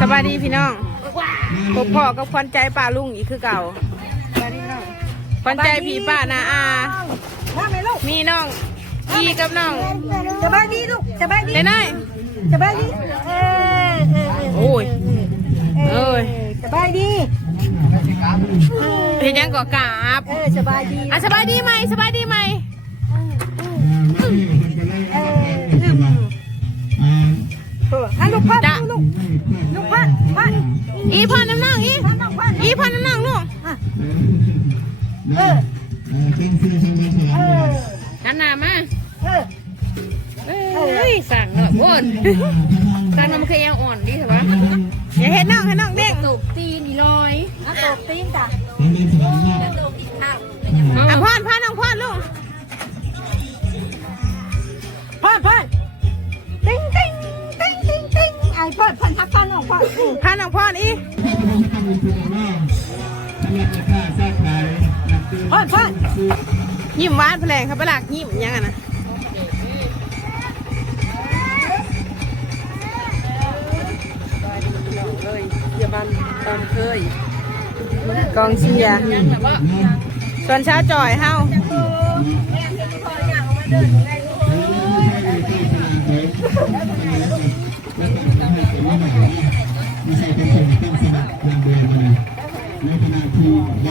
สบายดีพี่น้องพบพ่อกับควันใจป่าลุงอีกคือเก่าควันใจผีป่านาอา ว่าไงลูกมีน้องอีกับน้องสบายดีลูกสบายดีเด้น้อยสบายดีเออเออโอ้ยเอ้ยสบายดีเพียงยังก็กราบเออสบายดีอะสบายดีไหมสบายดีไหม ลูกลูกพัดพัดอีพ่อน้ำหน้องอีพันน้ำหน้องลูกเออเออหันหนามาเออเอ้ยสั่งเนาะโวนสั่งน้ำเคยยังอ่อนดีเถอะวะอย่าเห็นน้องให้น้องเด้งตกตีนอีลอยตบตีนจ้ะอะพ่อนพ่อนน้องพ่อนลูกพัดพัดติ้ ติ้งไอ้พัดพัดทักพัดน้องพัดอือพาน้องพ่อนอีพัดพัดยิ้มหวานแผลงครับปะลักยิ้มยังอะนะกองเชียร์ส่วนเช้าจ่อยเฮา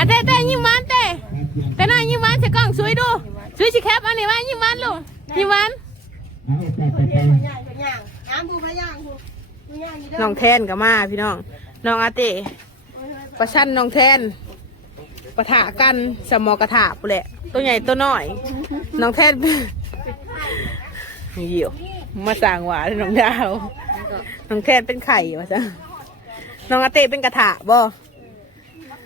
ะเต้เต้ยิ้มหวานเต้เต้น่ายิ้มหวานใส่กล้องสวยดูสวยสิแคปอันนี้ว่ายิ้มหวานลูกยิ้มหวานน้องแทนก็มาพี่น้องน้องอาเต้ประชันน้องแทนปะทะกันสมอกระถาปุแหละ ตัวใหญ่ตัวน้อย น้องแทนเหี่ยวมาสั่งหวานน้องดาว น้องแทนเป็นไข่วะจ๊ะน้องอาเต้เป็นกระถาบ่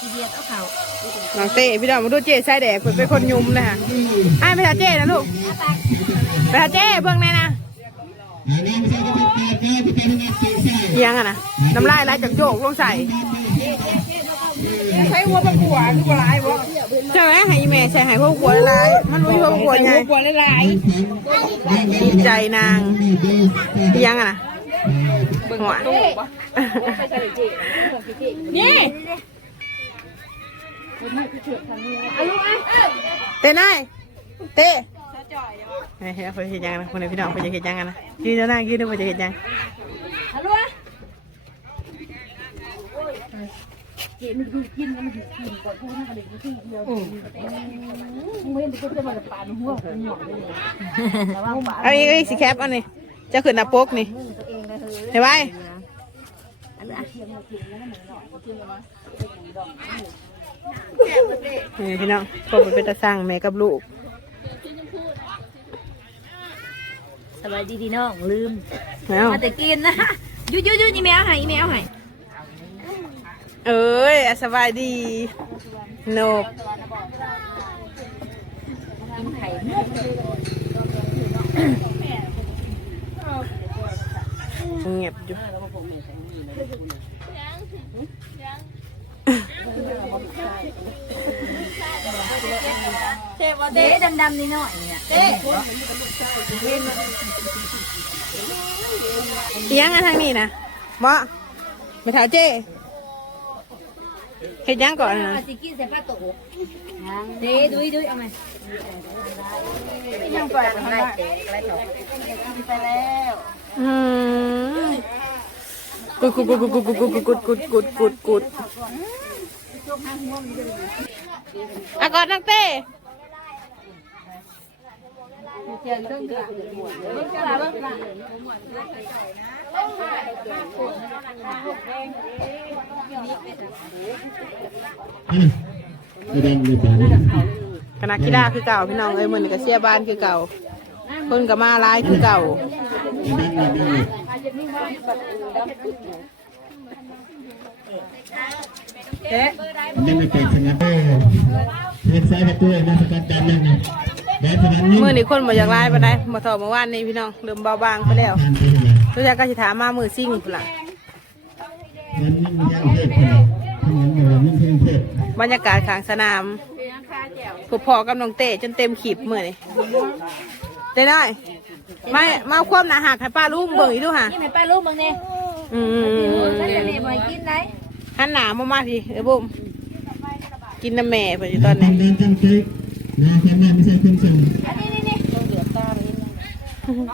ทีเดียดทีเดียดเอาเขาน้องเต้พี่น้องมาดูเจ๊ใส่แดกเป็นคนยุมนะฮะไอ้ายไปหาเจ๊นะลูกไปหาเจ๊เบิ่งในนะเอียงอะนะน้ำลายไหลจากโจกลงใส่ใช้หัวประกวดหัวลายวะใช่ไหมให้แม่ใส่ให้พวกหัวลายมันมีพวกหัวไงหัวลายดีใจนางเอียงอะนะหัวนี่ เต้นายเต้เฮ้ยเขาเห็นยังนะคนในพี่น้องเขาจะเห็นยังนะยืนแล้วนั่งยืนแล้วเขาจะเห็นยังฮัลโหลเจ็บมันดูกินแล้วมันดูกินก่อนพูดให้มันเด็กที่เดียวมึงไม่เห็นก็จะมาปานหัวหัวเลยระวังปากเอาอีกเอาอีกสิแคปอันนี้จะขึ้นหน้าปกนี่เห็นไหม นี่พี่น้องพวกมันเป็นตาสร้างแม่กับลูกสบายดีดีน้องลืมแล้วมาแต่กินนะยุยุยุอีแมวให้อีแมวให้เอ้ยสบายดีนกกินไข่เงียบอยู่ เจ๊ดำๆนิดหน่อยเนี่ยเอียงกันทางนี้นะบ่ไม่เท้าเจ้เห็นยังก่อนนะอาสิกินใส่ผ้าโต๊ะเจ๊ดุยดุยเอาไหมยังปล่อยไปทางไหนไล่เจ๊ไล่เถอะไปแล้วอืมกุดกุดกุดกุดกุดกุดกุดกุดกุดกุดกุดอะก่อน เจีนเคิด้ณะกีฬาคือเก่าพี่น้องเอ้ยมือนกับเสียบ้านคือเก่า คนกัมาลายคือเก่าแดงเนี้เด็กไม่เป็นชนะเด็กใส่กระตุ้ยนะสกัดดันนั่น นี่แบบฉะนั้นนี่มือนี่คนมาอยากไล่มาได้มาถอดเมื่อวานนี้พี่น้องเริ่มเบาบางไปแล้วทานไปเลยทุกอย่างก็จะถามมามือซิ่งพุ่นล่ะมันยิ่งย่างเทพเลยทำงานเหมือนยิ่งเทพเทพบรรยากาศข้างสนามพอพอๆกับน้องเต้จนเต็มขีบมือนี่เต้ได้ไม่มาควบหนาหักให้ป้าลุงเบิ่งอีกดูค่ะนี่แม่ป้าลูกมึงเนี่ยอืมนั่นจะเนี่ยบ่อยกินได้หันหนามามาทีเอ้ยบุ้มกินน้ำแม่ไปอยู่ตอนนี้ทำงานจำเป็ นนะแค่นั้นไม่ใช่เครื่องส่งอันนี้นี่นี่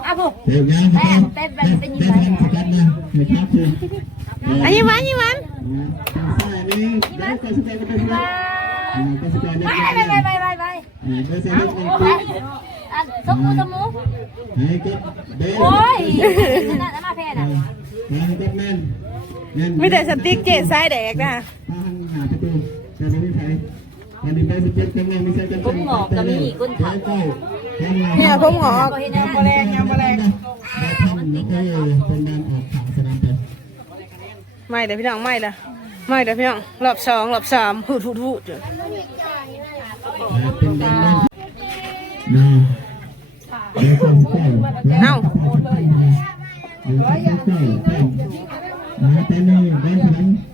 อะปุ๊เดี๋ยวยาวครับเต้นเป็นเป็นยังไงสกัดนะไม่ครับคุณอันนี้มันยี่มันทางซ้ายนี่เดี๋ยวก็สกัดก็เป็นนะก็สกัดได้ไปไปไปไปไปเดี๋ยวจะเล่นหนึ่งปุ๊บอะสมูสมูให้ก็เดินโอ้ยนั่นมาแพ้น่ะให้ก็แน่นแน่นมีแต่สติ๊กเจ๊ไส้แดกนะ ผมหงอกก็มีก้นถังเนี่ยผมหงอกยามแรงยามแรงได้ทำแล้วก็เป็นการงนามไปไม่เดี๋ยวพี่น้องไม่ละไม่เดี๋ยวพี่น้องรอบสองรอบสามพูดพูดพูดอยู่เป็นการเล่นนะแล้วก็ใส่เอ้าแ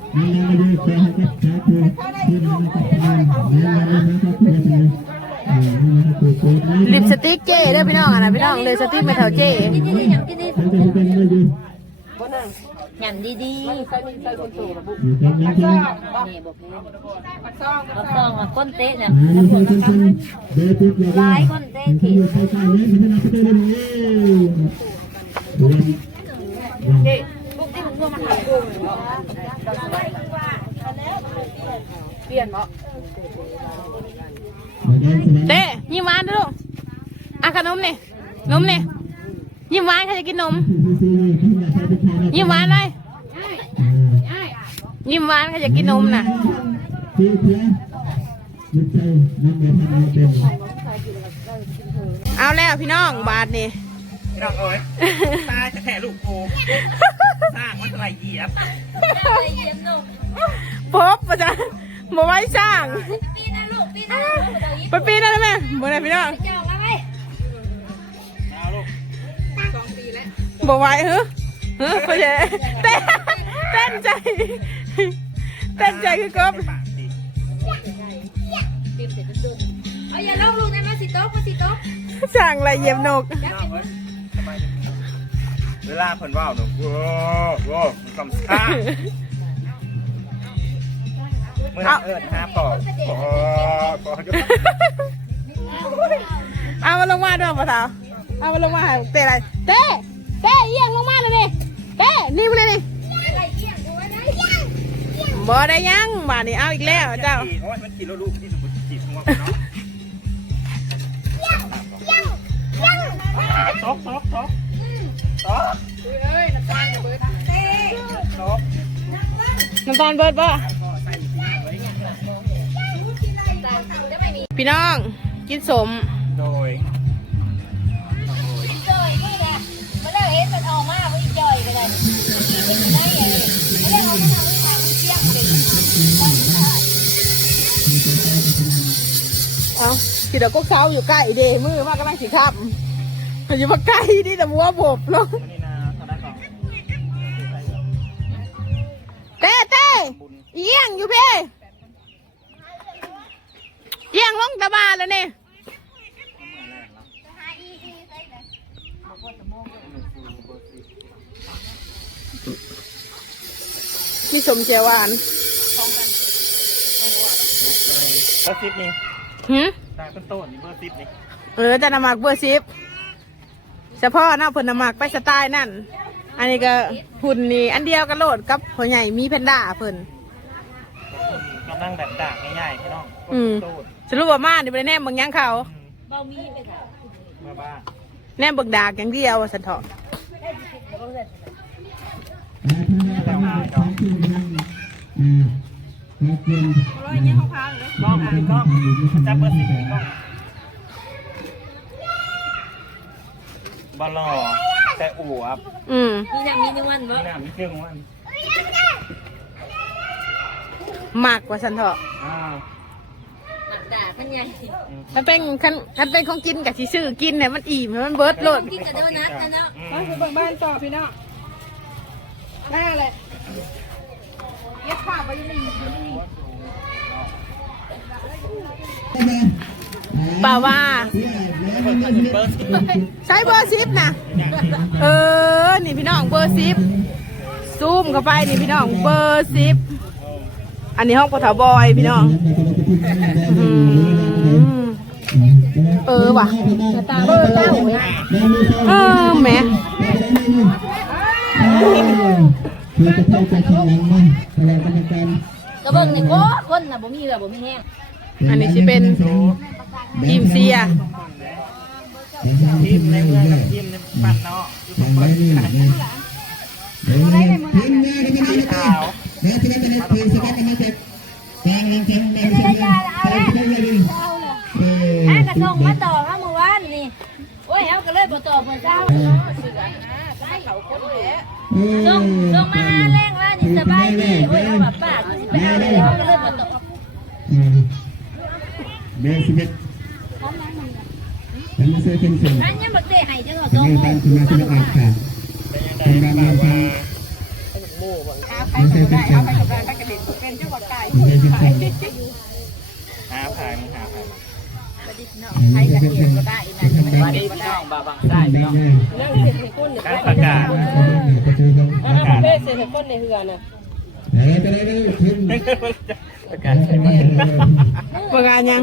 ลิปสติกเจ้เด้อพี่น้องอ่ะนะพี่น้องเลยสติกไม่เท่าเจ้หยั่นดีๆก็ต้องก้นเตะเนี่ยลายก้นเตะทีเด็กพวกที่มึงมาหากู เปลี่ยนเนาะมาเดินสนามเต้ยิ้มหวานเด้อลูกอะขนมนี่นมนี่ยิ้มหวานใครจะกินนมที่ซีนี่ที่อยากใช้ไปใช้นะยิ้มหวานเลยยิ้มหวานใครจะกินนมน่ะที่เพียหยุดใจนั่งอย่าทำอะไรเป็นเอาแล้วพี่น้องบาทนี่พี่น้องเอ้ยตายจะแค่ลูกโก สร้างมันอะไรเหยียบพบปะจ๊ะมาไว้สร้างปีนะลูกปีนะไปปีนั่นได้ไหมบ่ได้พี่น้องเจ้ามาไหมเอาลูกบ่ไหวเฮ้อเฮ้อพ่อเจ๊เต้นเต้นใจเต้นใจคือกบปากดิเอาอย่าลบลูกนะมาสิโต๊ะมาสิโต๊ะสั่งอะไรเหยียบนก เวลาเพิ่นว่าวหนูโว้โว้มันคำซ่าเมื่อนั้นเอิญหาปอปอปอเอามาลงมาด้วยปะสาวเอามาลงมาเต้อะไรเต้เต้เอียงลงมาเลยดิเต้นี่มาเลยดิบ่ได้ยังบาทนี่เอาอีกแล้วเจ้าโอ้ยมันขี่รถลูกที่สมุทรจีบหัวเนาะตกตกตกตกตก น้ำตาลเบิดบ่พี่น้อง กินสม โดยเอาสิเดี๋ยวก็เช้าอยู่ใกล้เดมือมากกำลังสิครับ มันอยู่มาใกล้นี่แต่มัวบลงนี่นะเท่านั้นก่อนเต้เต้เอียงอยู่เพ่เอียงลงตะบานแล้วนี่มีสมเชียวหวานเบอร์สิบนี่หืมตาต้นต้นนี่เบอร์สิบนี่เออแต่น้ำหมักเบอร์สิบ เฉพาะหน้าผลน้ำหมักไปสไตล์นั่น อันนี้ก็หุ่นนี่อันเดียวกันโลดกับพ่อใหญ่มีแพนด้าเพิ่นกำลังแบบด่างง่ายๆพี่น้องอืมตูดสรุปว่ามานี่บ่ได้แนมเบิ่งหยังเขา เบามีไปค่ะมาบ้านแนมเบิ่งดากอย่างเดียวว่าซั่นเถาะกล้องมีกล้องจับเบอร์สิบมีกล้อง บอลลอแต่อู่ครับอืม มีน้ำมีนวลบ่นี่นะมีเครื่องมันมักว่าซั่นเถาะอ่าหมักด่าพันใหญ่มันเป็นคันคันเป็นของกินกับสิซื้อกินเนี่ยมันอิ่มให้มันเบิดโลดกินกับโดนัทนะเนาะอืมเบิ่งบ้านต่อพี่น้องแม่เลยเย็บผ้าไปยังไม่ป่าว่าเบอร์สิบ ใช้เบอร์ซิปนะเออ นี่พี่น้องเบอร์ซิปซูมเข้าไปนี่พี่น้องเบอร์ซิปอันนี้ห้องปฐบอยพี่น้องอืมเออว่ะเบอร์เก้าเออแหมคือจะเข้าใจข้างหลังมั้งอะไรกรรมการก็เบิ่งนี่โก้คนน่ะบ่มีแบบบ่มีแห้งอันนี้สิเป็นทีมเซีย ทีมในเมืองกับทีมในบ้านเนาะอย่างไรนี่นะเดี๋ยวทีมงานกันสีนะขาวเดี๋ยวจะได้เป็นทีมสกัดกันมาเก็บกลางหลังแข็งแรงสุดเลยใครจะได้เลยเอออะกระส่งมาต่อมาเมื่อวานนี่โอ้ยเฮาก็เลยบ่ต่อเพิ่นเจ้าส่งส่งมาหาแรงว่านี่สบายดีโอ้ยเอาแบบป้าคือสิไปหาเลยเฮาก็เลยบ่ต่อเบอร์สิบเอ็ด เป็นเสื้อเข้มข้นอันยังบักเตะให้จังหวะเป็สองนโมตางมคุณมาคุณอาขาดเป็นยังไงบ้างว่าไม่ใช่เข้มข้นไม่ใช่เข้มข้นหาผ่านหาผ่านไม่ใช่เข้มข้นทำได้วันนี้พี่น้องบาบังได้ได้พี่น้องง่ายการประกาศประตูตรงประกาศเดี๋ยวจะได้ได้ขึ้นประกาศใช่ไหมเบิ่งอันยัง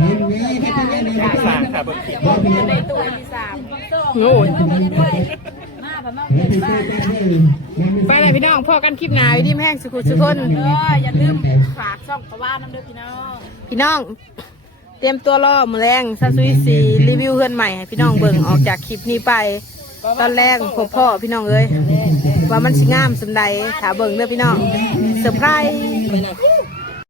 ขึ้นง่ายขึ้นง่ายนะสามค่ะเบิกผิดโอ้ยมาบ่มาเฮ้ยพี่เจ้าได้เลยไปเลยพี่น้องพ่อกันคลิปหนาอยู่ที่แห้งสุขุสุคนอย่าลืมฝากช่องกว่าน้ำเด้อพี่น้องพี่น้องเตรียมตัวรอมือแรงซาซุยสีรีวิวเพื่อนใหม่ให้พี่น้องเบิ่งออกจากคลิปนี้ไป ตอนแรกพบพ่อพี่น้องเอ้ยว่ามันสิงามสำใดถาเบิ่งเด้อพี่น้องเซอร์ไพรส์